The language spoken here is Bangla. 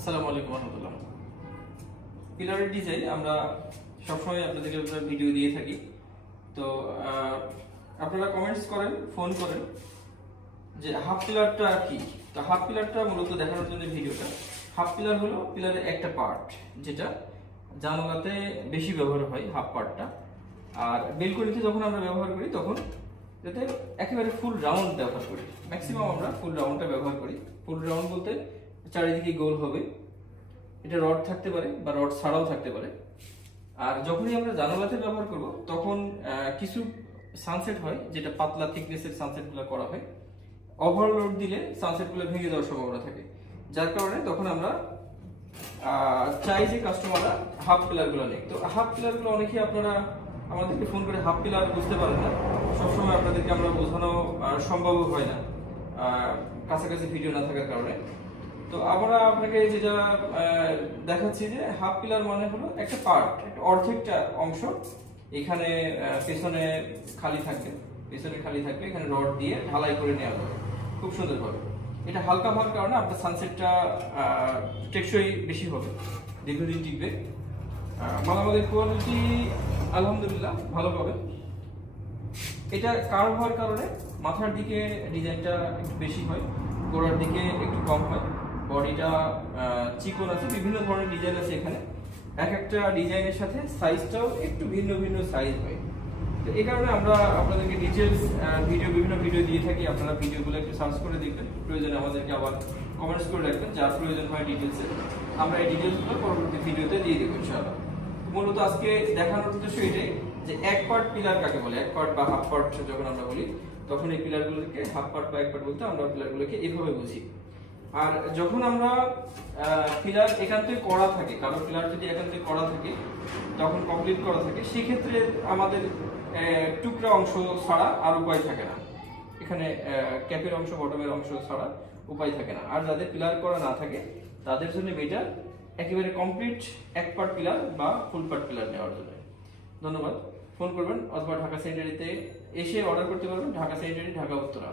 আসসালামু আলাইকুম রহমতুল্লাহ। পিলারের ডিজাইন আমরা সবসময় আপনাদেরকে ভিডিও দিয়ে থাকি। তো আপনারা কমেন্টস করেন, ফোন করেন যে হাফ পিলারটা কি। তো হাফ পিলারটা মূলত দেখানোর জন্য ভিডিওটা। হাফ পিলার হলো পিলারের একটা পার্ট, যেটা জানালাতে বেশি ব্যবহার হয় হাফ পার্টটা। আর বেলকনিতে যখন আমরা ব্যবহার করি তখন যাতে একেবারে ফুল রাউন্ড ব্যবহার করি। ম্যাক্সিমাম আমরা ফুল রাউন্ডটা ব্যবহার করি। ফুল রাউন্ড বলতে চারিদিকে গোল হবে। এটা রড থাকতে পারে বা রড ছাড়াও থাকতে পারে। আর যখনই আমরা জানালাতে ব্যবহার করব তখন কিছু সানসেট হয়, যেটা পাতলা থিকনেসের সানসেটগুলো করা হয়। ওভারলোড দিলে সানসেটগুলো ভেঙে যাওয়ার সম্ভাবনা থাকে, যার কারণে তখন আমরা চাই যে কাস্টমাররা হাফ পিলারগুলো নেই। তো হাফ পিলারগুলো অনেকেই আপনারা আমাদেরকে ফোন করে হাফ পিলার বুঝতে পারেন না। সবসময় আপনাদেরকে আমরা বোঝানো সম্ভব হয় না কাছাকাছি ভিডিও না থাকার কারণে। তো আমরা আপনাকে যেটা দেখাচ্ছি যে হাফ পিলার মানে হলো একটা পার্ট, একটা অর্ধেকটা অংশ এখানে পেছনে খালি থাকবে, এখানে রড দিয়ে ঢালাই করে নেওয়া যাবে খুব সুন্দরভাবে। এটা হালকা হওয়ার কারণে আপনার সানসেটটা টেকসই বেশি হবে, দীর্ঘদিন টিকবে। মালামালের কোয়ালিটি আলহামদুলিল্লাহ ভালো পাবেন। এটা কার্ভ হওয়ার কারণে মাথার দিকে ডিজাইনটা একটু বেশি হয়, গোড়ার দিকে একটু কম হয়। বডিটা চিকন আছে, বিভিন্ন ধরনের ডিজাইন আছে এখানে। এক একটা ডিজাইনের সাথে সাইজটাও একটু ভিন্ন ভিন্ন সাইজ হয়। তো এই কারণে আমরা আপনাদেরকে ডিটেলস বিভিন্ন ভিডিও দিয়ে থাকি। আপনারা ভিডিওগুলো একটু সার্চ করে দেখবেন, প্রয়োজনে আমাদেরকে আবার কমেন্টস করে রাখবেন, যার প্রয়োজন হয় ডিটেলসে। আমরা এই ডিটেলসগুলো পরবর্তী ভিডিওতে দিয়ে দেবো ইনশাআল্লাহ। মূলত আজকে দেখানোর উদ্দেশ্য এটাই যে এক পার্ট পিলার কাকে বলে। এক পার্ট বা হাফ পার্ট যখন আমরা বলি তখন এই পিলারগুলোকে হাফ পার্ট বা এক পার্ট বলতে আমরা পিলারগুলোকে এভাবে বুঝি। আর যখন আমরা পিলার একান্তই করা থাকে, কারো পিলার যদি একান্তই করা থাকে, তখন কমপ্লিট করা থাকে, সেক্ষেত্রে আমাদের টুকরা অংশ ছাড়া আর উপায় থাকে না। এখানে ক্যাপের অংশ, বটমের অংশ ছাড়া উপায় থাকে না। আর যাদের পিলার করা না থাকে তাদের জন্য বেটার একেবারে কমপ্লিট এক পার্ট পিলার বা ফুল পার্ট পিলার নেওয়ার জন্য। ধন্যবাদ। ফোন করবেন অথবা ঢাকা সেন্টারিতে এসে অর্ডার করতে পারবেন। ঢাকা সেন্টারি, ঢাকা উত্তরা।